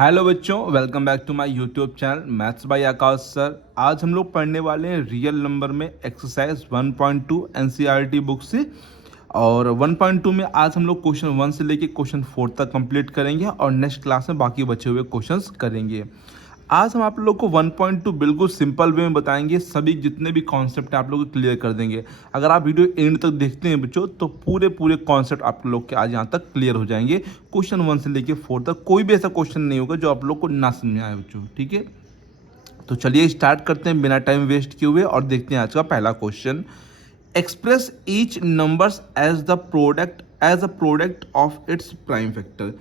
Hello बच्चों, welcome back to my YouTube channel maths by Akash sir. आज हम लोग पढ़ने वाले हैं रियल नंबर में एक्सरसाइज 1.2 एनसीईआरटी बुक से। और 1.2 में आज हम लोग क्वेश्चन 1 से लेके क्वेश्चन 4 तक कंप्लीट करेंगे और नेक्स्ट क्लास में बाकी बचे हुए क्वेश्चंस करेंगे। आज हम आप लोग को 1.2 बिल्कुल सिंपल वे में बताएंगे, सभी जितने भी कॉन्सेप्ट आप लोग क्लियर कर देंगे। अगर आप वीडियो एंड तक देखते हैं बच्चों तो पूरे कॉन्सेप्ट आप लोग के आज यहाँ तक क्लियर हो जाएंगे। क्वेश्चन 1 से लेके 4 तक कोई भी ऐसा क्वेश्चन नहीं होगा जो आप लोग को ना समझ में आए बच्चों, ठीक है। तो चलिए स्टार्ट करते हैं बिना टाइम वेस्ट किए हुए और देखते हैं आज का पहला question. Express each numbers as a product of its prime factor.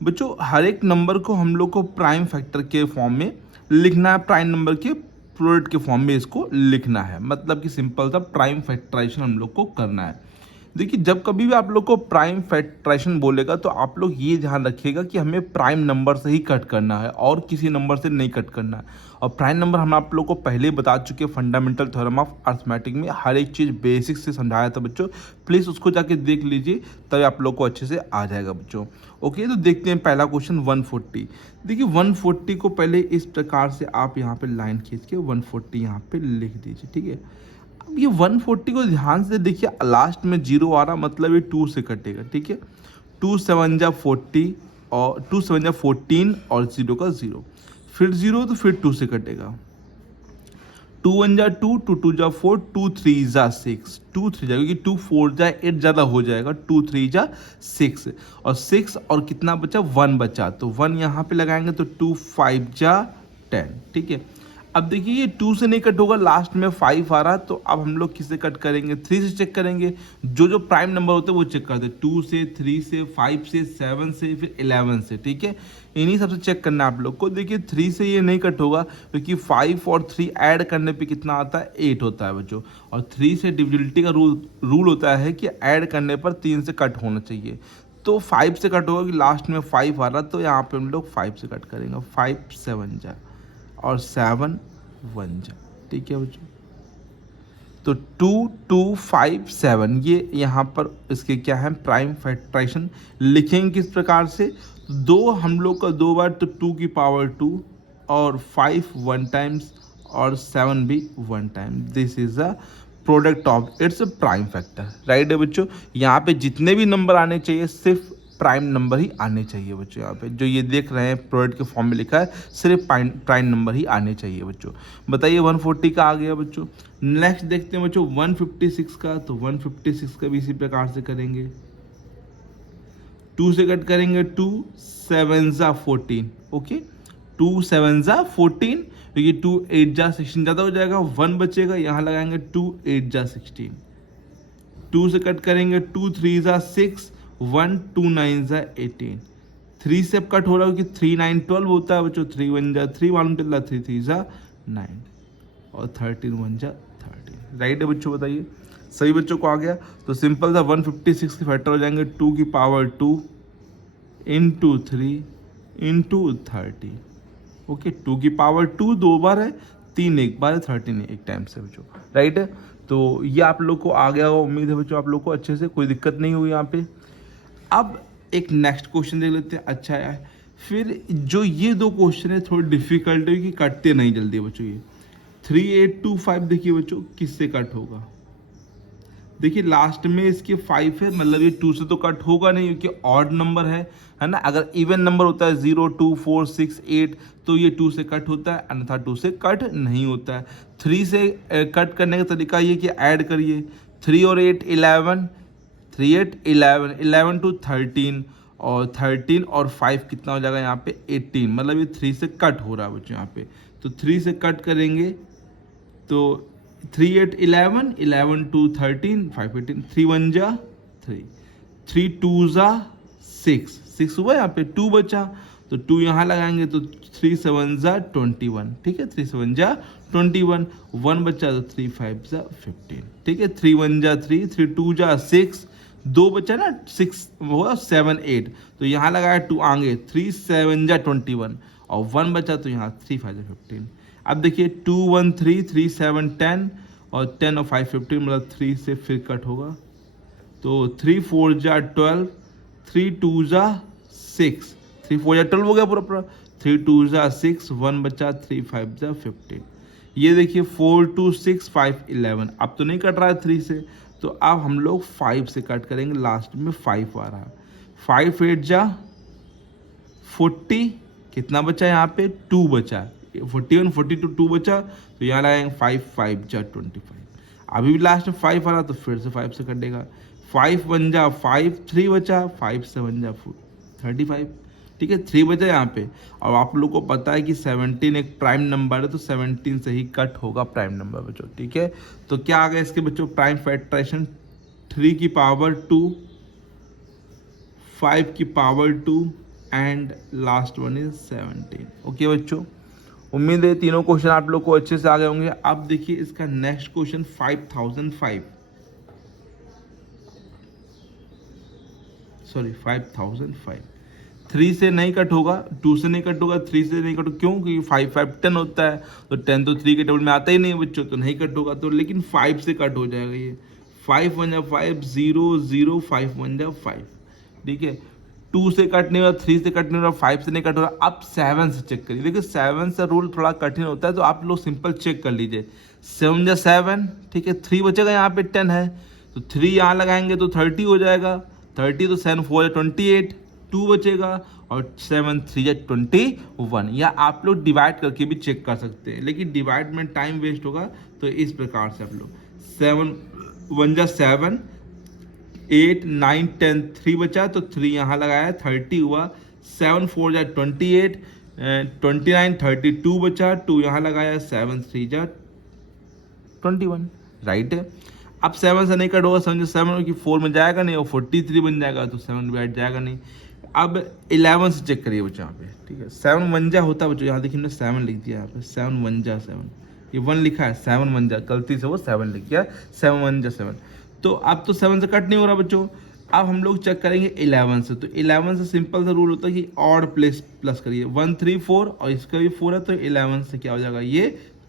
बच्चों हर एक नंबर को हम लोग को प्राइम फैक्टर के फॉर्म में लिखना है, प्राइम नंबर के प्रोडक्ट के फॉर्म में इसको लिखना है। मतलब कि सिंपल सा प्राइम फैक्टराइजेशन हम लोग को करना है। देखिए जब कभी भी आप लोग को प्राइम फैक्टराइजेशन बोलेगा तो आप लोग ये ध्यान रखिएगा कि हमें प्राइम नंबर से ही कट करना है और किसी नंबर से नहीं कट करना है। और प्राइम नंबर हम आप लोग को पहले ही बता चुके हैं फंडामेंटल थ्योरम ऑफ अरिथमेटिक में, हर एक चीज़ बेसिक से समझाया था बच्चों। प्लीज़ उसको जाके देख लीजिए तभी आप लोग को अच्छे से आ जाएगा बच्चों। ओके, तो देखते हैं पहला क्वेश्चन 140। देखिए 140 को पहले इस प्रकार से आप यहाँ पे लाइन खींच के 140 यहाँ पे लिख दीजिए, ठीक है। अब ये 140 को ध्यान से देखिए, लास्ट में जीरो आ रहा मतलब ये 2 से कटेगा, ठीक है। 2 7 जा 40 और 2 7 जा 14 और 0 का 0, फिर 0 तो फिर 2 से कटेगा। 2 1 जा 2, 2 2 जा 4, 2 3 जा 6, 2 3 जा, क्योंकि 2 4 जा 8 ज़्यादा हो जाएगा, 2 3 जा 6 और 6 और कितना बचा 1 बचा, तो 1 यहाँ पे लगाएंगे तो 2 5 जा 10, ठीक है। अब देखिए ये 2 से नहीं कट होगा, लास्ट में 5 आ रहा है, तो अब हम लोग किससे कट करेंगे, 3 से चेक करेंगे। जो प्राइम नंबर होते हैं वो चेक करते हैं, 2 से, 3 से, 5 से, 7 से, फिर 11 से, ठीक है। इन्हीं सबसे चेक करना है आप लोग को। देखिए 3 से ये नहीं कट होगा क्योंकि 5 और 3 ऐड करने पे कितना आता है 8 होता है बच्चों। और 3 से डिविजिबिलिटी का रूल होता है कि ऐड करने पर 3 से कट होना चाहिए। तो 5 से कट होगा कि लास्ट में 5 आ रहा, तो यहाँ पे हम लोग 5 से कट करेंगे। 5 7 जा और 7 1 जा, ठीक है बच्चों। तो 2 2 5 7 ये यहाँ पर इसके क्या है प्राइम फैक्टराइजेशन लिखेंगे किस प्रकार से। दो हम लोग का 2 बार, तो 2 की पावर 2 और 5 1 टाइम्स और 7 भी 1 time. This is a product of its prime factor, right है बच्चों। यहाँ पे जितने भी नंबर आने चाहिए सिर्फ प्राइम नंबर ही आने चाहिए बच्चों। यहाँ पे जो ये देख रहे हैं प्रोडक्ट के फॉर्म में लिखा है सिर्फ प्राइम नंबर ही आने चाहिए बच्चों। बताइए 140 का आ गया बच्चों। नेक्स्ट देखते हैं बच्चों 156 का। तो 156 का भी इसी प्रकार से करेंगे, 2 से कट करेंगे, 2 7 जा 14, ओके। 2 7 जा 14 क्योंकि 2 8 जा 16 ज़्यादा हो जाएगा, 1 बचेगा, यहाँ लगाएंगे 2 8 जा 16। 2 से कट करेंगे, 2 3 जा 6, 1 2 9 जा 18। 3 से अब कट हो रहा है क्योंकि 3 9 12 होता है बच्चों। 3 1 जा 3, मालूम चल रहा 3 3 जा 9 और 13 1 जा 13, राइट है बच्चों। बताइए सभी बच्चों को आ गया। तो सिंपल सा 156 के फैक्टर हो जाएंगे 2 की पावर 2 इंटू 3 इंटू 30, ओके। 2 की पावर 2 दो बार है, 3 एक बार है, 13 एक टाइम से बच्चों, राइट है। तो ये आप लोग को आ गया हो, उम्मीद है बच्चों आप लोग को अच्छे से कोई दिक्कत नहीं हुई यहाँ पे। अब एक नेक्स्ट क्वेश्चन देख लेते हैं। अच्छा है, फिर जो ये दो क्वेश्चन है थोड़े डिफिकल्ट है कि कटते नहीं जल्दी बच्चों। ये 3825 देखिए बच्चों किससे कट होगा। देखिए लास्ट में इसके 5 है, मतलब ये 2 से तो कट होगा नहीं क्योंकि ऑड नंबर है ना। अगर इवन नंबर होता है 0 2 4 6 8 तो ये 2 से कट होता है, अन्यथा 2 से कट नहीं होता है। 3 से कट करने का तरीका ये कि ऐड करिए, 3 और 8 11, 3 8 11, 11 टू 13 और 13 और 5 कितना हो जाएगा यहाँ पे 18, मतलब ये 3 से कट हो रहा है बच्चों यहाँ पे। तो 3 से कट करेंगे तो 3 8 11, 11 टू 13, 5 18, 3 1 जा 3, 3 2 जा 6, 6 हुआ यहाँ पे 2 बचा, तो 2 यहाँ लगाएंगे तो 3 7 जा 21, ठीक है। 3 7 जा 21, 1 बचा तो 3 5 जा 15, ठीक है। 3 1 जा 3, 3 2 जा 6, 2 बचा ना 6 होगा 7 8, तो यहाँ लगाया 2 आगे, 3 7 जा 21 और 1 बचा तो यहाँ 3 5 जा 15। अब देखिए 2 1 3, 3 7 10 और 10 और 5 15, मतलब 3 से फिर कट होगा तो 3 4 जा 12, 3 2 जा 6, 3 4 या 12 हो गया पूरा पूरा, 3 2 जा 6, 1 बचा, 3 5 जा 15। ये देखिए 4 2 6 5 11, अब तो नहीं कट रहा है 3 से, तो अब हम लोग 5 से कट करेंगे, लास्ट में 5 आ रहा है। 5 8 जा 40, कितना बचा यहाँ पे 2 बचा, 41 42 2 बचा, तो यहाँ लगाएंगे 5 5 जा 25। अभी भी लास्ट में 5 आ रहा तो फिर से 5 से कटेगा, 5 1 जा 5, 3 बचा, 5 7 जा 35, ठीक है 3 बचा यहाँ पे। और आप लोग को पता है कि 17 एक प्राइम नंबर है, तो 17 से ही कट होगा प्राइम नंबर बच्चों, ठीक है। तो क्या आ गया इसके बच्चों, प्राइम फैक्टराइजेशन 3 की पावर 2, 5 की power 2 and last one is 17। Okay बच्चों, उम्मीद है तीनों क्वेश्चन आप लोग को अच्छे से आ गए होंगे। अब देखिए इसका नेक्स्ट क्वेश्चन 5005, सॉरी 5005। 3 से नहीं कट होगा, 2 से नहीं कट होगा, 3 से नहीं कट होगा, क्यों? क्योंकि 5 5 10 होता है, तो 10 तो 3 के टेबल में आता ही नहीं बच्चों, तो नहीं कट होगा। तो लेकिन 5 से कट हो जाएगा ये, 5 1 जा 5 0 0, 5 1 जा 5, ठीक है। 2 से कट नहीं हो रहा, 3 से कट नहीं हो रहा, 5 से नहीं कट हो रहा, अब 7 से चेक करिए। देखिए 7 से रूल थोड़ा कठिन होता है, तो आप लोग सिंपल चेक कर लीजिए। 7 जा 7, ठीक है, 3 बचेगा, यहाँ पे 10 है, तो 3 यहाँ लगाएंगे तो 30 हो जाएगा, 30 तो 7 4 जा 28, 2 बचेगा, और 7 3 जा 21। या आप लोग डिवाइड करके भी चेक कर सकते हैं, लेकिन डिवाइड में टाइम वेस्ट होगा, तो इस प्रकार से आप लोग 7 1 जा 7, 8 9 10, 3 बचा, तो 3 यहाँ लगाया, 30 हुआ, 7 4 जा 28, 29 32 बचा, 2 यहाँ लगाया, 7 3 जा 21, राइट है। अब 7 से नहीं कट होगा, 7 7 की 4 में जाएगा नहीं, और 43 बन जाएगा, तो 7 डिवाइड जाएगा नहीं। अब 11 से चेक करिए बच्चों यहाँ पे, ठीक है। 7 1 जा होता है बच्चों, यहाँ देखिए मैंने 7 लिख दिया यहाँ पे, 7 1 जा 7, ये 1 लिखा है, 7 1 जा, गलती से वो 7 लिख गया, 7 1 जा 7। तो अब तो 7 से कट नहीं हो रहा बच्चों। अब हम लोग चेक करेंगे 11 से, तो 11 से सिंपल सा रूल होता है कि ऑड प्लेस प्लस करिए, 1 3 4, और इसका भी 4 है, तो 11 से क्या हो जाएगा, ये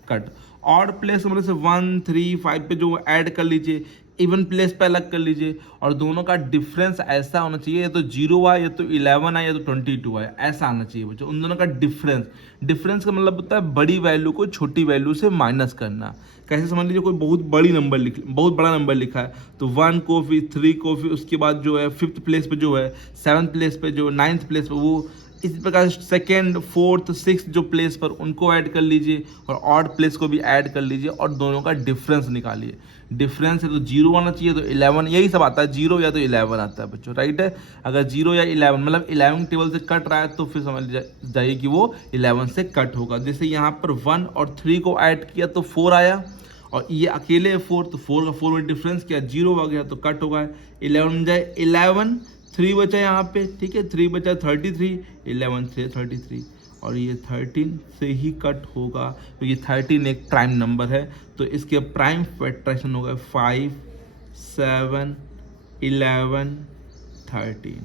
कट। ऑड प्लेस मतलब से 1 3 5 पे जो ऐड कर लीजिए, इवन प्लेस पे अलग कर लीजिए, और दोनों का डिफरेंस ऐसा होना चाहिए, या तो 0 आए, या तो 11 आए, या तो 22 आए, ऐसा आना चाहिए बच्चों। उन दोनों का डिफरेंस का मतलब होता है बड़ी वैल्यू को छोटी वैल्यू से माइनस करना। कैसे समझ लीजिए, कोई बहुत बहुत बड़ा नंबर लिखा है, तो 1 को फिर 3 को फिर उसके बाद जो है 5th प्लेस पे जो है, 7th प्लेस पे जो 9th प्लेस पे, वो इसी प्रकार 2nd 4th 6th जो प्लेस पर उनको ऐड कर लीजिए, और ऑड प्लेस को भी ऐड कर लीजिए, और दोनों का डिफरेंस निकालिए। डिफरेंस है तो 0 आना चाहिए, तो 11, यही सब आता है, 0 या तो 11 आता है बच्चों, राइट है। अगर 0 या 11 मतलब 11 टेबल से कट रहा है, तो फिर समझ जाइए कि वो 11 से कट होगा। जैसे यहाँ पर 1 और 3 को ऐड किया तो 4 आया, और ये अकेले 4, तो 4 का 4 में डिफरेंस किया, 0 आ गया तो कट होगा। 11 में जाए 11, 3 बचा यहाँ पे, ठीक है, 3 बचा 33, 11 से 33, और ये 13 से ही कट होगा, क्योंकि 13 एक प्राइम नंबर है, तो इसके प्राइम फैक्टराइजेशन होगा 5 7 11 13,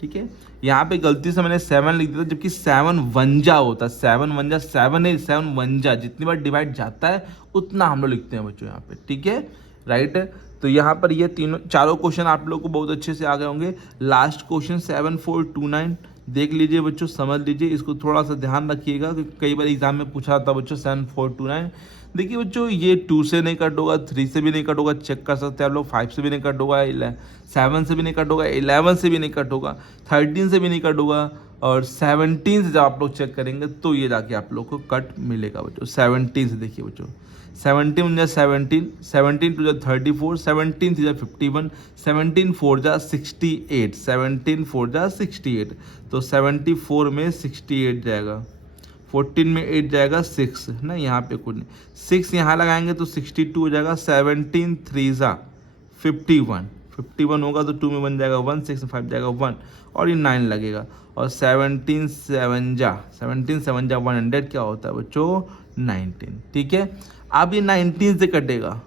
ठीक है। यहाँ पे गलती से मैंने 7 लिख दिया, जबकि 7 1 जा होता है, 7 1 जा 7 है, 7 1 जा, जितनी बार डिवाइड जाता है उतना हम लोग लिखते हैं बच्चों यहाँ पे, ठीक है, राइट है। तो यहाँ पर ये चारों क्वेश्चन आप लोग को बहुत अच्छे से आ गए होंगे। लास्ट क्वेश्चन 7429 देख लीजिए बच्चों, समझ लीजिए, इसको थोड़ा सा ध्यान रखिएगा, क्योंकि कई बार एग्जाम में पूछा था बच्चों 7429। देखिए बच्चों, ये 2 से नहीं कट होगा, 3 से भी नहीं कट होगा, चेक कर सकते हैं आप लोग, 5 से भी नहीं कट होगा, 7 से भी नहीं कट होगा, 11 से भी नहीं कट होगा, 13 से भी नहीं कट होगा, और 17 से जब आप लोग चेक करेंगे तो ये जाके आप लोग को कट मिलेगा बच्चों। 17 से देखिए बच्चों, 17 जा 17, 17 2 जा 34, 17 3 जा 51, 17 4 जा 68, 17 4 जा 68, तो 74 में 68 जाएगा, 14 में 8 जाएगा 6 ना, यहाँ पे कुछ नहीं, 6 यहाँ लगाएंगे तो 62 हो जाएगा, 17 3 जा 51, 51 होगा तो 2 में बन जाएगा 1, 6 में 5 जाएगा 1, और ये 9 लगेगा, और 17 7 जा 100 क्या होता है बच्चों, 19, ठीक है। अब ये 19 से कटेगा,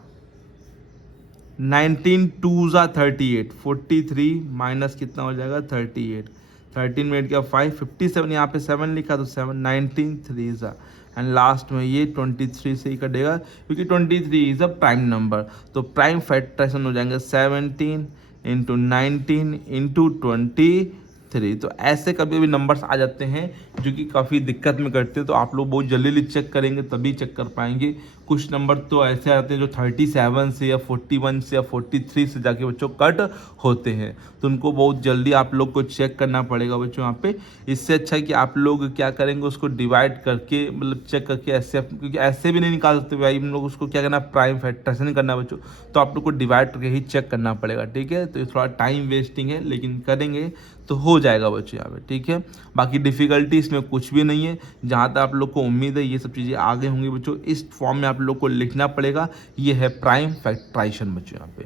19 2 जा 38, 43 माइनस कितना हो जाएगा 38, 13 में 8 क्या 5, 57, यहाँ पे 7 लिखा तो 7, 19 3 जा, एंड लास्ट में ये 23 से ही कटेगा, क्योंकि 23 इज अ प्राइम नंबर, तो प्राइम फैक्टराइजेशन हो जाएंगे 17 × 19 × 23, 3। तो ऐसे कभी भी नंबर्स आ जाते हैं जो कि काफ़ी दिक्कत में करते हैं, तो आप लोग बहुत जल्दी चेक करेंगे तभी चेक कर पाएंगे। कुछ नंबर तो ऐसे आते हैं जो 37 से या 41 से या 43 से जाके बच्चों कट होते हैं, तो उनको बहुत जल्दी आप लोग को चेक करना पड़ेगा बच्चों यहाँ पे। इससे अच्छा है कि आप लोग क्या करेंगे, उसको डिवाइड करके मतलब चेक करके ऐसे, क्योंकि ऐसे भी नहीं निकाल सकते भाई हम लोग, उसको क्या करना प्राइम फैक्टर से नहीं करना बच्चों, तो आप लोग को डिवाइड करके ही चेक करना पड़ेगा, ठीक है। तो ये थोड़ा टाइम वेस्टिंग है, लेकिन करेंगे तो हो जाएगा बच्चों यहाँ पे, ठीक है। बाकी डिफ़िकल्टी इसमें कुछ भी नहीं है, जहाँ तक आप लोग को उम्मीद है ये सब चीज़ें आगे होंगी बच्चों। इस फॉर्म में आप लोग को लिखना पड़ेगा, ये है प्राइम फैक्टराइजेशन बच्चों यहाँ पे।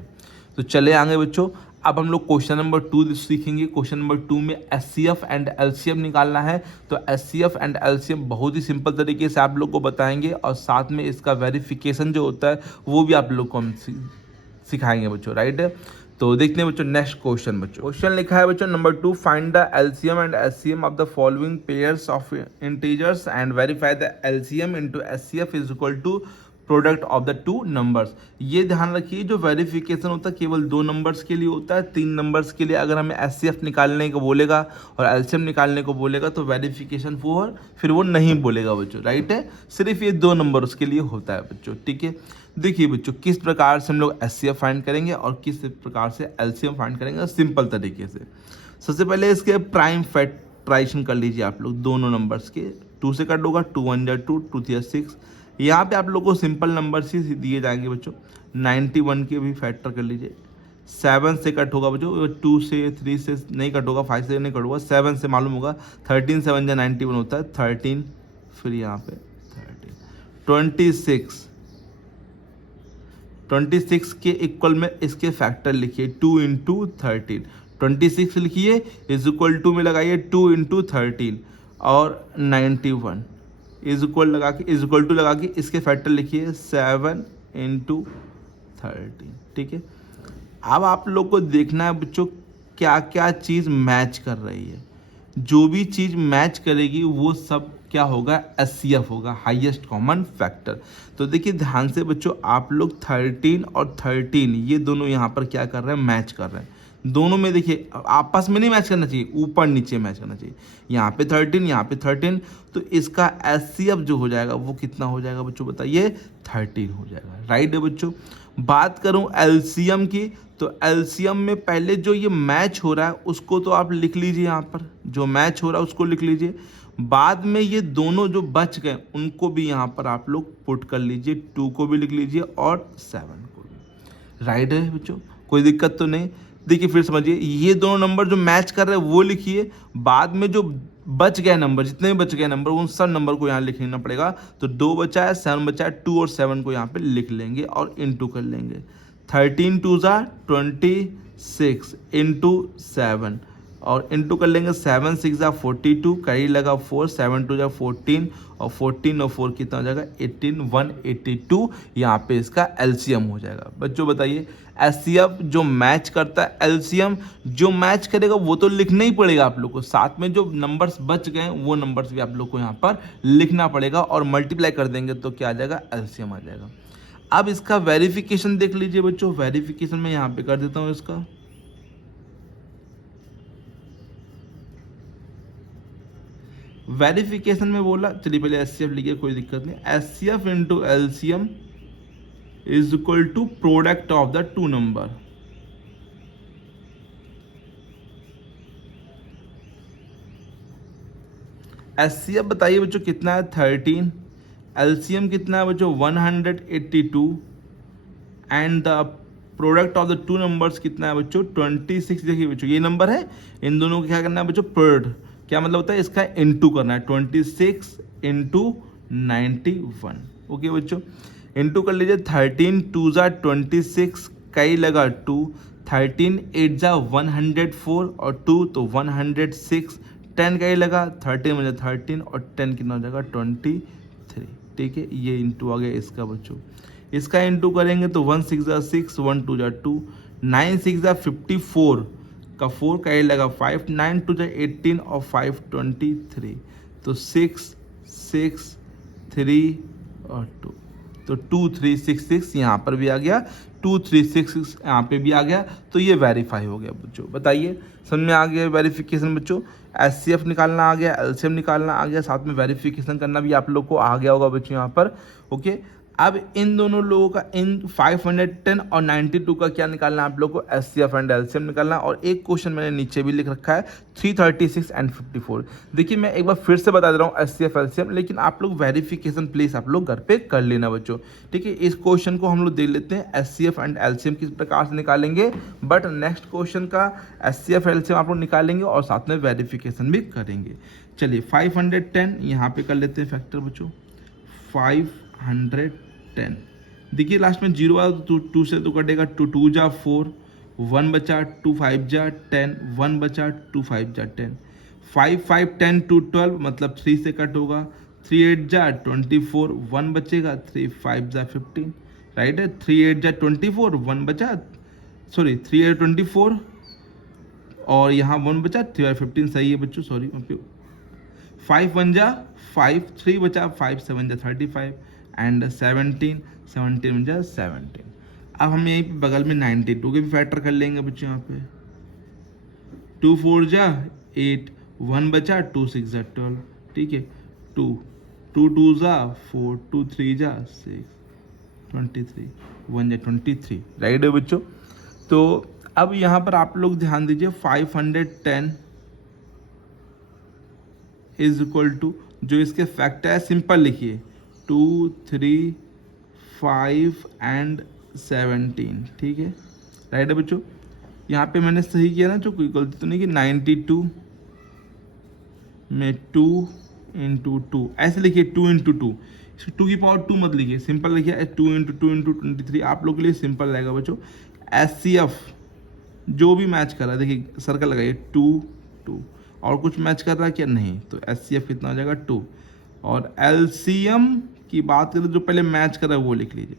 तो चले आगे बच्चों, अब हम लोग क्वेश्चन नंबर 2 सीखेंगे। क्वेश्चन नंबर 2 में एचसीएफ एंड एलसीएम निकालना है। तो एचसीएफ एंड एलसीएम बहुत ही सिंपल तरीके से आप लोग को बताएंगे, और साथ में इसका वेरिफिकेशन जो होता है वो भी आप लोग को हम सिखाएंगे बच्चों, राइट। तो देखते हैं बच्चों नेक्स्ट क्वेश्चन। बच्चों क्वेश्चन लिखा है बच्चों number 2, find the LCM and HCM of the following pairs of integers and verify the LCM into HCF is equal to product of the two numbers. ये ध्यान रखिए, जो वेरिफिकेशन होता है केवल 2 नंबर्स के लिए होता है। 3 नंबर्स के लिए अगर हमें एचसीएफ निकालने को बोलेगा और एलसीएम निकालने को बोलेगा तो वेरिफिकेशन फिर वो नहीं बोलेगा बच्चों, राइट है। सिर्फ ये 2 नंबर्स के लिए होता है बच्चों, ठीक है। देखिए बच्चों, किस प्रकार से हम लोग एचसीएफ फाइंड करेंगे और किस प्रकार से एलसीएम फाइंड करेंगे सिंपल तरीके से। सबसे पहले इसके प्राइम फैक्टराइजेशन कर लीजिए आप लोग दोनों नंबर्स के। 2 से कट होगा, 2 1 2, 2 3 6। यहाँ पे आप लोग को सिंपल नंबर्स ही दिए जाएंगे बच्चों। 91 के भी फैक्टर कर लीजिए। 7 से कट होगा बच्चों, 2 से 3 से नहीं कट होगा, 5 से नहीं कट होगा, 7 से मालूम होगा। 13 7 या 91 होता है, 13 फिर यहाँ पे 13 26 के इक्वल में इसके फैक्टर लिखिए 2 इंटू 13। 26 लिखिए इज इक्वल टू में लगाइए 2 इंटू 13, और 91 इज इक्वल लगा के इसके फैक्टर लिखिए 7 इंटू 13, ठीक है। अब आप लोग को देखना है बच्चों क्या क्या चीज़ मैच कर रही है। जो भी चीज़ मैच करेगी वो सब क्या होगा, एचसीएफ होगा, हाईएस्ट कॉमन फैक्टर। तो देखिए ध्यान से बच्चों, आप लोग 13 और 13 ये दोनों यहाँ पर क्या कर रहे हैं, मैच कर रहे हैं। दोनों में देखिए आपस में नहीं मैच करना चाहिए, ऊपर नीचे मैच करना चाहिए। यहाँ पे 13, यहाँ पे 13, तो इसका एचसीएफ जो हो जाएगा वो कितना हो जाएगा बच्चों, बताइए 13 हो जाएगा, राइट है बच्चों। बात करूँ एलसीएम की, तो एलसीएम में पहले जो ये मैच हो रहा है उसको तो आप लिख लीजिए, यहाँ पर जो मैच हो रहा है उसको लिख लीजिए। बाद में ये दोनों जो बच गए उनको भी यहाँ पर आप लोग पुट कर लीजिए, 2 को भी लिख लीजिए और 7 को भी, राइट है बच्चों, कोई दिक्कत तो नहीं। देखिए फिर समझिए, ये दोनों नंबर जो मैच कर रहे हैं वो लिखिए, बाद में जो बच गए नंबर, जितने भी बच गए नंबर उन सब नंबर को यहाँ लिख लेना पड़ेगा। तो 2 बचा है, 7 बचा है, 2 और 7 को यहाँ पे लिख लेंगे और इंटू कर लेंगे। 13 2 26 इंटू 7 और इंटू कर लेंगे, 7 6 42, कहीं लगा 4, 7 2 14, और 14 और 4 कितना हो जाएगा 18, 182 यहाँ पे इसका एलसीएम हो जाएगा। बच्चों बताइए, एचसीएफ जो मैच करता है, एलसीएम जो मैच करेगा वो तो लिखना ही पड़ेगा आप लोग को, साथ में जो नंबर्स बच गए वो नंबर्स भी आप लोग को यहाँ पर लिखना पड़ेगा, और मल्टीप्लाई कर देंगे तो क्या आ जाएगा, एलसीएम आ जाएगा। अब इसका वेरिफिकेशन देख लीजिए बच्चों, वेरिफिकेशन में यहाँ पे कर देता हूँ इसका। वेरिफिकेशन में बोला, चलिए पहले एचसीएफ लिखिए, कोई दिक्कत नहीं। HCF into LCM is equal to product of the 2 number. HCF बताइए बच्चों कितना है, 13। एलसीएम कितना है बच्चों, 182, and the product of the 2 numbers कितना है बच्चों, 26। देखिए बच्चों ये नंबर है, इन दोनों को क्या करना है बच्चों, प्रोडक्ट क्या मतलब होता है, इसका इंटू करना है, 26 इंटू 91। ओके बच्चों, इंटू कर लीजिए। 13 2 26, कई लगा 2, 13 8 104 और 2 तो 106, 10 कई लगा 13 में 13 और 10 कितना हो जाएगा 23, ठीक है। ये इंटू आ गया इसका बच्चों। इसका इंटू करेंगे तो 1 6 6, 1 2 2, 9 6 54 का 4 का ये लगा 5, 9 2 18 और 5 23, तो 6 6 3 और 2, तो 2 3 6 6 यहाँ पर भी आ गया 2366 यहाँ पे भी आ गया, तो ये वेरीफाई हो गया बच्चों। बताइए समझ में आ गया वेरिफिकेशन बच्चों। एचसीएफ निकालना आ गया, एलसीएम निकालना आ गया, साथ में वेरिफिकेशन करना भी आप लोग को आ गया होगा बच्चों यहाँ पर। ओके, अब इन दोनों लोगों का, इन 510 और 92 का क्या निकालना है आप लोग को, एचसीएफ एंड एलसीएम निकालना। और एक क्वेश्चन मैंने नीचे भी लिख रखा है 336 एंड 54। देखिए मैं एक बार फिर से बता दे रहा हूँ एचसीएफ एलसीएम, लेकिन आप लोग वेरिफिकेशन प्लीज आप लोग घर पे कर लेना बच्चों। ठीक है, इस क्वेश्चन को हम लोग देख लेते हैं एचसीएफ एंड एलसीएम किस प्रकार से निकालेंगे, बट नेक्स्ट क्वेश्चन का एचसीएफ एलसीएम आप लोग निकालेंगे और साथ में वेरिफिकेशन भी करेंगे। चलिए 510 यहाँ पे कर लेते हैं फैक्टर बच्चों, 510। देखिए लास्ट में जीरो आया तो टू से तो कटेगा, टू टू जा 4, 1 बचा, 2 5 जा 10, 1 बचा, 2 5 जा 10, 5 5 10 2 12 मतलब 3 से कट होगा, 3 8 जा 24, 1 बचेगा, 3 5 जा 15, राइट है। 3 8 जा 24, 1 बचा, सॉरी 3 8 24 और यहाँ 1 बचा, 3 15 सही है बच्चों, सॉरी 5 1 जा 5, 3 बचा, 5 7 जा 35 एंड 17 1 जा 17। अब हम यहीं पे बगल में 92 के भी फैक्टर कर लेंगे बच्चों यहाँ पे, 2 4 जा 8, 1 बचा, 2 6 जा 12, ठीक है, 2 2 2 जा 4, 2 3 जा 6, 23, 1 जा 23, राइट है बच्चों। तो अब यहाँ पर आप लोग ध्यान दीजिए 510 इज इक्वल टू, जो इसके फैक्टर है सिंपल लिखिए, 2 3 5 एंड 17, ठीक है, राइट है बच्चों। यहाँ पे मैंने सही किया ना, जो कोई गलती तो नहीं की, 92 में 2 इंटू 2 ऐसे लिखिए, 2 इंटू 2, 2 की पावर 2 मत लिखिए, सिंपल लिखिए 2 इंटू 2 इंटू 23। आप लोग के लिए सिंपल रहेगा बच्चों। एचसीएफ जो भी मैच कर रहा है, देखिए सर्कल लगाइए 2 2, और कुछ मैच कर रहा है क्या, नहीं, तो एचसीएफ कितना हो जाएगा 2। और एलसीएम की बात करें जो पहले मैच कर रहा है वो लिख लीजिए,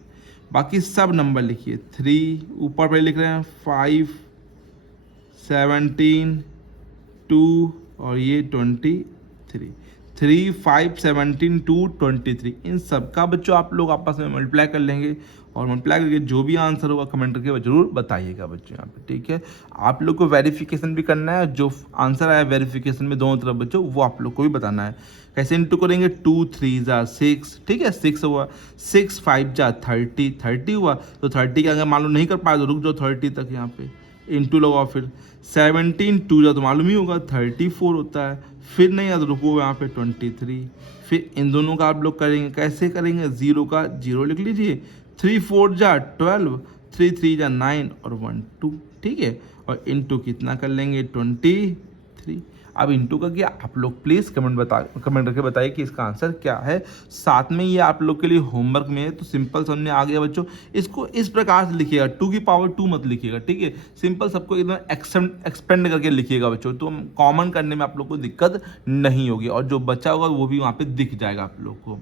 बाकी सब नंबर लिखिए, 3 ऊपर पहले लिख रहे हैं, 5 17 2 और ये 23, 3 5 17 2 23, इन सब का बच्चों आप लोग आपस में मल्टीप्लाई कर लेंगे, और मल्टीप्लाई करके जो भी आंसर होगा कमेंट करके जरूर बताइएगा बच्चों यहाँ पे, ठीक है। आप लोग को वेरिफिकेशन भी करना है, जो आंसर आया वेरिफिकेशन में दोनों तरफ बच्चों वो आप लोग को भी बताना है। कैसे इंटू करेंगे, 2 3 जा 6, ठीक है, 6 हुआ, 6 5 जा 30, 30 हुआ, तो 30 का अगर मान लो नहीं कर पाए तो रुक जाओ 30 तक, यहाँ पे इंटू लगाओ, फिर 17 2 जा तो मालूम ही होगा 34 होता है, फिर नहीं याद रुको यहाँ पे 23, फिर इन दोनों का आप लोग करेंगे, कैसे करेंगे, 0 का 0 लिख लीजिए, 3 4 जा 12, 3 3 जा 9 और 1 2, ठीक है, और इंटू कितना कर लेंगे 23। अब इंटू का क्या, आप लोग प्लीज़ कमेंट करके बताइए कि इसका आंसर क्या है। साथ में ये आप लोग के लिए होमवर्क में है, तो सिंपल समझ में आ गया बच्चों। इसको इस प्रकार से लिखिएगा, 2 की पावर 2 मत लिखिएगा, ठीक है, सिंपल सबको एकदम एक्सपेंड करके लिखिएगा बच्चों, तो कॉमन करने में आप लोग को दिक्कत नहीं होगी, और जो बचा होगा वो भी वहाँ पर दिख जाएगा आप लोग को।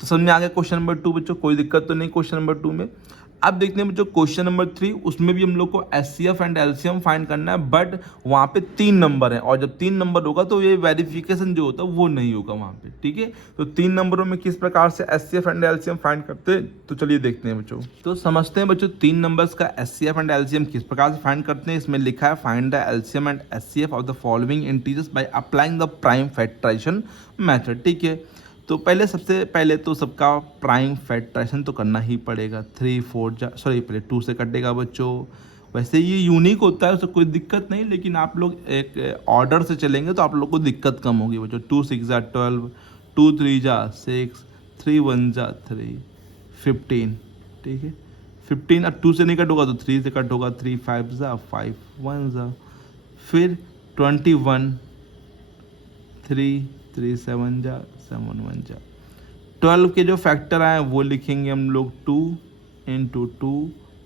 तो समझ में आ गया क्वेश्चन नंबर 2 बच्चों, कोई दिक्कत तो नहीं क्वेश्चन नंबर 2 में। अब देखते हैं बच्चों क्वेश्चन नंबर 3, उसमें भी हम लोग को एचसीएफ एंड एलसीएम फाइंड करना है, बट वहाँ पे 3 नंबर हैं, और जब 3 नंबर होगा तो ये वेरिफिकेशन जो होता है वो नहीं होगा वहाँ पे, ठीक है। तो 3 नंबरों में किस प्रकार से एचसीएफ एंड एलसीएम फाइंड करते हैं, तो चलिए देखते हैं बच्चों। तो समझते हैं बच्चों 3 नंबर्स का एचसीएफ एंड एलसीएम किस प्रकार से फाइंड करते हैं। इसमें लिखा है, find the LCM and HCF of the following integers by applying the prime factorisation method, ठीक है। तो सबसे पहले तो सबका प्राइम फैक्टराइजेशन तो करना ही पड़ेगा, 3 4 जा, सॉरी पहले 2 से कटेगा बच्चों। वैसे ये यूनिक होता है, उससे कोई दिक्कत नहीं, लेकिन आप लोग एक ऑर्डर से चलेंगे तो आप लोग को दिक्कत कम होगी बच्चों। 2 6 जा 12, 2 3 जा 6, 3 1 जा 3, 15, ठीक है, 15। अब 2 से नहीं कट होगा तो 3 से कट होगा, 3 5 जा 5, 1 जा, फिर 21, 3 3 7 जा 7 1 जा। 12 के जो फैक्टर आए वो लिखेंगे हम लोग 2 इंटू 2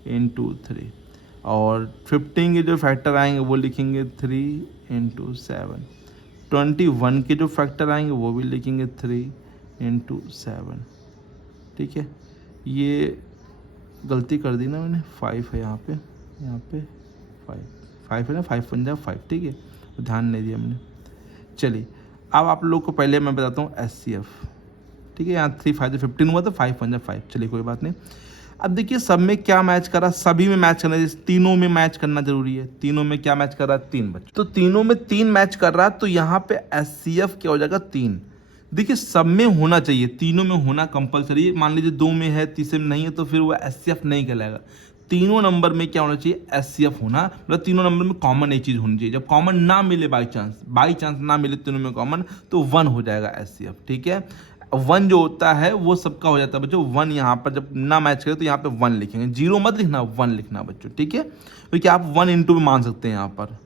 इंटू 3, और 15 के जो फैक्टर आएंगे वो लिखेंगे 3 इंटू 7। 21 के जो फैक्टर आएंगे वो भी लिखेंगे 3 इंटू 7, ठीक है। ये गलती कर दी ना मैंने, 5 है यहाँ पे 5 है ना, 5 1 जा 5, ठीक है, तो ध्यान नहीं दिया मैंने। चलिए अब आप लोग को पहले मैं बताता हूँ एचसीएफ, ठीक है, यहाँ 3 5 15 हुआ तो 5 1 जा 5, चलिए कोई बात नहीं। अब देखिए सब में क्या मैच कर रहा, सभी में मैच करना है, जैसे तीनों में मैच करना जरूरी है। तीनों में क्या मैच कर रहा है, 3 बच्चों, तो तीनों में 3 मैच कर रहा है, तो यहाँ पे HCF क्या हो जाएगा, 3। देखिए सब में होना चाहिए, तीनों में होना कंपलसरी है। मान लीजिए 2 में है, तीसरे में नहीं है, तो फिर वो HCF नहीं कहलाएगा। तीनों नंबर में क्या होना चाहिए, HCF होना, मतलब तीनों नंबर में कॉमन एक चीज होनी चाहिए। जब कॉमन ना मिले, बाई चांस ना मिले तीनों में कॉमन, तो 1 हो जाएगा HCF, ठीक है। 1 जो होता है वो सबका हो जाता है बच्चों। 1 यहाँ पर जब ना मैच करे तो यहाँ पे 1 लिखेंगे, 0 मत लिखना, 1 लिखना बच्चों, ठीक है। क्योंकि आप 1 इंटू भी मान सकते हैं यहाँ पर।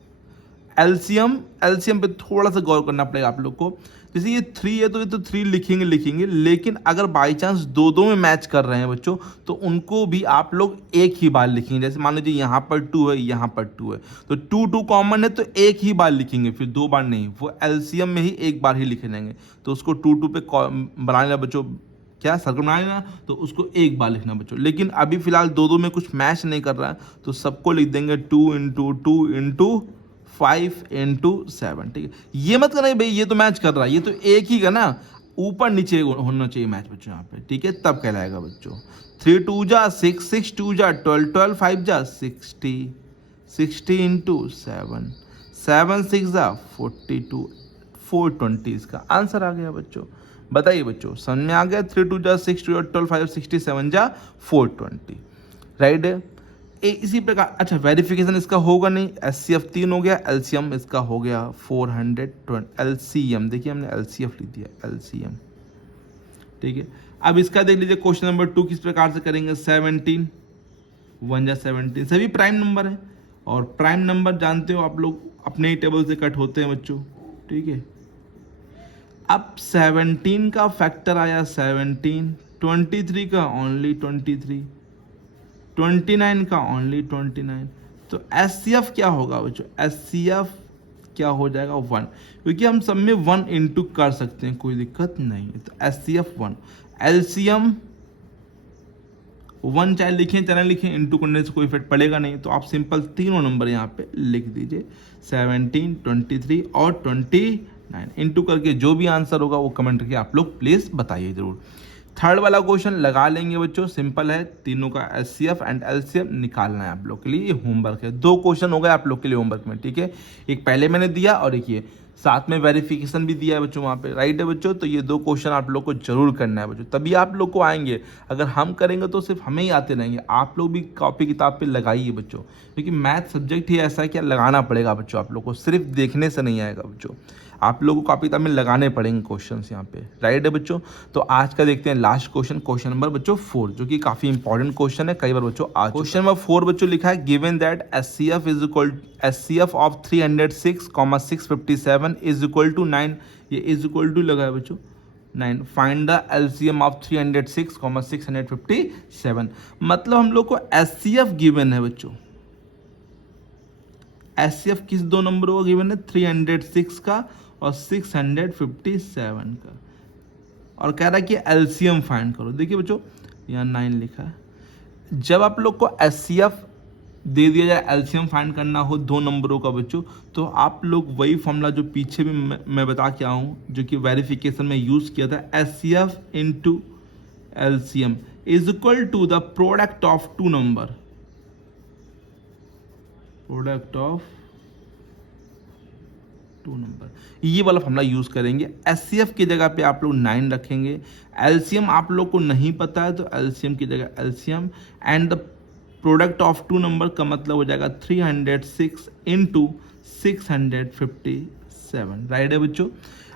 एलसीएम पे थोड़ा सा गौर करना पड़ेगा आप लोग को। जैसे ये 3 है तो ये तो 3 लिखेंगे, लेकिन अगर बाई चांस दो में मैच कर रहे हैं बच्चों, तो उनको भी आप लोग एक ही बार लिखेंगे। जैसे मान लीजिए यहाँ पर 2 है, यहाँ पर 2 है, तो 2 कॉमन है, तो एक ही बार लिखेंगे, फिर 2 बार नहीं। वो एलसीएम में ही एक बार ही लिखे जाएंगे, तो उसको 2 पे बना लेना बच्चों, क्या सर्कल बना लेना, तो उसको एक बार लिखना बच्चों। लेकिन अभी फिलहाल दो में कुछ मैच नहीं कर रहा है, तो सबको लिख देंगे 2 इंटू 2 इंटू 5 इंटू 7, ठीक है। ये मत करना भाई ये तो मैच कर रहा है, ये तो एक ही का ना, ऊपर नीचे होना चाहिए मैच बच्चों यहाँ पे, ठीक है, तब कहलाएगा बच्चों। 3 2 जा 6, 6 2 जा 12, 12 5 जा 60, 60 इंटू 7, 7 6 जा 42, 420 इसका आंसर आ गया बच्चों। बताइए बच्चों, समझ में आ गया? 3 2 जा 6 2 12 5 67 जा 420, राइट है। इसी प्रकार, अच्छा वेरिफिकेशन इसका होगा नहीं, HCF 3 हो गया, LCM इसका हो गया 420, LCM देखिए हमने LCF लिख दिया, LCM, ठीक है। अब इसका देख लीजिए क्वेश्चन नंबर 2 किस प्रकार से करेंगे। 17 1 जा 17, सभी प्राइम नंबर है, और प्राइम नंबर जानते हो आप लोग अपने ही टेबल से कट होते हैं बच्चों, ठीक है। अब 17 का फैक्टर आया 17, 23 का ओनली 23, 29 का ओनली 29, तो HCF क्या होगा बच्चों, HCF क्या हो जाएगा 1, क्योंकि हम सब में 1 इंटू कर सकते हैं, कोई दिक्कत नहीं है, तो HCF 1। LCM 1 चाहे लिखें चाहे लिखें, इंटू करने से कोई इफेक्ट पड़ेगा नहीं, तो आप सिंपल तीनों नंबर यहाँ पे लिख दीजिए, 17 23 और 29 इंटू करके जो भी आंसर होगा वो कमेंट करके आप लोग प्लीज बताइए जरूर। थर्ड वाला क्वेश्चन लगा लेंगे बच्चों, सिंपल है, तीनों का HCF एंड LCM निकालना है आप लोग के लिए, ये होमवर्क है। 2 क्वेश्चन हो गए आप लोग के लिए होमवर्क में, ठीक है। एक पहले मैंने दिया और एक ये साथ में वेरिफिकेशन भी दिया है बच्चों वहाँ पे, राइट है बच्चों। तो ये 2 क्वेश्चन आप लोग को जरूर करना है बच्चों, तभी आप लोग को आएंगे। अगर हम करेंगे तो सिर्फ हमें ही आते रहेंगे, आप लोग भी कॉपी किताब पे लगाइए बच्चों, क्योंकि मैथ सब्जेक्ट ही ऐसा है कि लगाना पड़ेगा बच्चों आप लोग को, सिर्फ देखने से नहीं आएगा बच्चों, आप लोगों को कॉपी किताब में लगाने पड़ेंगे क्वेश्चंस यहाँ पे, राइट है बच्चों। तो आज का देखते हैं लास्ट क्वेश्चन, क्वेश्चन नंबर बच्चों 4, जो कि काफी इंपॉर्टेंट क्वेश्चन है, कई बार बच्चों आज क्वेश्चन नंबर 4 बच्चों लिखा है, given that HCF of 306, 657 is equal to 9, ये इज इक्वल टू लगा है बच्चों 9, फाइंड द LCM ऑफ 306, 657। मतलब हम लोग को HCF गिवन है बच्चों, HCF किस 2 नंबरों का गिवन है, 306 का और 657 का, और कह रहा है कि LCM फाइंड करो। देखिए बच्चों यहाँ 9 लिखा है, जब आप लोग को HCF दे दिया जाए, LCM फाइंड करना हो 2 नंबरों का बच्चों, तो आप लोग वही फॉर्मूला जो पीछे भी मैं बता के आया हूँ, जो कि वेरिफिकेशन में यूज किया था, HCF into LCM is equal to the product of 2 number, product of 2 number, ये वाला फॉर्मूला यूज करेंगे। HCF की जगह पे आप लोग 9 रखेंगे, LCM आप लोग को नहीं पता है तो LCM की जगह LCM, and the product of 2 number का मतलब हो जाएगा 306 इंटू 657, राइट है बच्चों।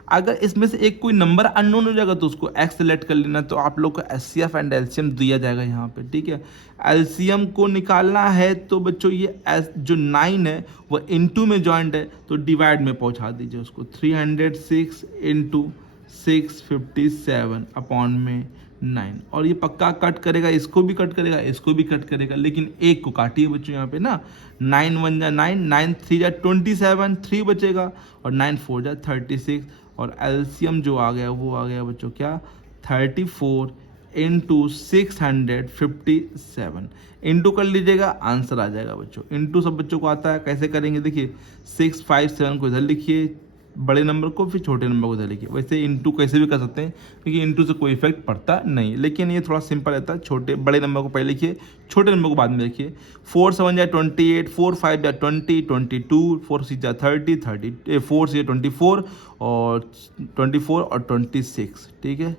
अगर इसमें से एक कोई नंबर अननोन हो जाएगा तो उसको एक्स सेलेक्ट कर लेना, तो आप लोग को HCF एंड LCM दिया जाएगा यहाँ पे, ठीक है। LCM को निकालना है तो बच्चों ये जो 9 है वो इनटू में जॉइंट है, तो डिवाइड में पहुँचा दीजिए उसको, 306 इंटू 657 अपॉन में 9, और ये पक्का कट करेगा, इसको भी कट करेगा, इसको भी कट करेगा, लेकिन एक को काटिए बच्चों यहाँ पे ना, 9 1 जा 9, 9 3 जा 27, 3 बचेगा, और 9 4 जा 36, और LCM जो आ गया वो आ गया बच्चों क्या, 34 इंटू 657, इंटू कर लीजिएगा, आंसर आ जाएगा बच्चों। इंटू सब बच्चों को आता है, कैसे करेंगे देखिए, 6 5 7 को इधर लिखिए, बड़े नंबर को फिर छोटे नंबर को इधर लिखिए। वैसे इंटू कैसे भी कर सकते हैं क्योंकि इंटू से कोई इफेक्ट पड़ता नहीं, लेकिन ये थोड़ा सिंपल रहता है। छोटे बड़े नंबर को पहले लिखिए, छोटे नंबर को बाद में लिखिए। 4 7 जा 28, 4 5 जा 20, 22, 4 6 जा 30, 4 6 24 और 24 और 26, ठीक है।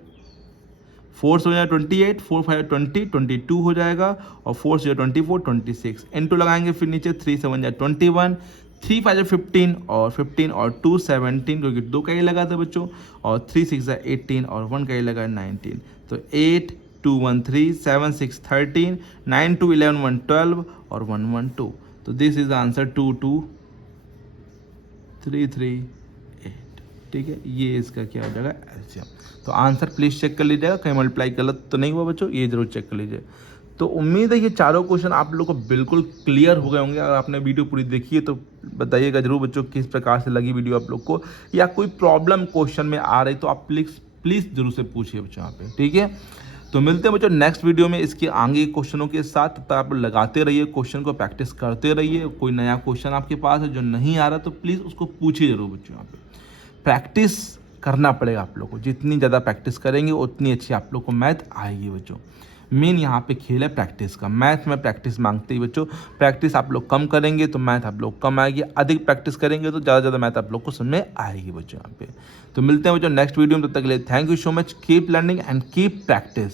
4 7 जा 28, 4 5 20, 22 हो जाएगा और 4 6 24, 26 इंटू लगाएंगे फिर नीचे। 3 7 जा 21, 3 5 15 और 15 और 2 17 क्योंकि 2 का ही लगा था बच्चों, और 3 6 18 और 1 का ही लगा 19। तो 8 2 1 3 7 6 13 9 2 11 1 12 और 1 1 2। तो दिस इज द आंसर 2 2 3 3 8, ठीक है। ये इसका क्या हो जाएगा, एलसीएम। तो आंसर प्लीज चेक कर लीजिएगा, कहीं मल्टीप्लाई गलत तो नहीं हुआ बच्चों, ये जरूर चेक कर लीजिए। तो उम्मीद है ये चारों क्वेश्चन आप लोगों को बिल्कुल क्लियर हो गए होंगे। अगर आपने वीडियो पूरी देखी है तो बताइएगा जरूर बच्चों किस प्रकार से लगी वीडियो आप लोग को, या कोई प्रॉब्लम क्वेश्चन में आ रही तो आप प्लीज़ जरूर से पूछिए बच्चों यहाँ पे, ठीक है। तो मिलते हैं बच्चों नेक्स्ट वीडियो में इसके आगे क्वेश्चनों के साथ। तब तक आप लगाते रहिए क्वेश्चन को, प्रैक्टिस करते रहिए। कोई नया क्वेश्चन आपके पास है जो नहीं आ रहा तो प्लीज़ उसको पूछिए जरूर बच्चों यहाँ पे। प्रैक्टिस करना पड़ेगा आप लोग को, जितनी ज़्यादा प्रैक्टिस करेंगे उतनी अच्छी आप लोग को मैथ आएगी बच्चों। मेन यहाँ पे खेल है प्रैक्टिस का। मैथ में प्रैक्टिस मांगते ही बच्चों, प्रैक्टिस आप लोग कम करेंगे तो मैथ आप लोग कम आएगी, अधिक प्रैक्टिस करेंगे तो ज़्यादा मैथ आप लोग को समझ में आएगी बच्चों यहाँ पे। तो मिलते हैं बच्चों नेक्स्ट वीडियो में, तब तक के लिए thank you so much. Keep learning and keep practice.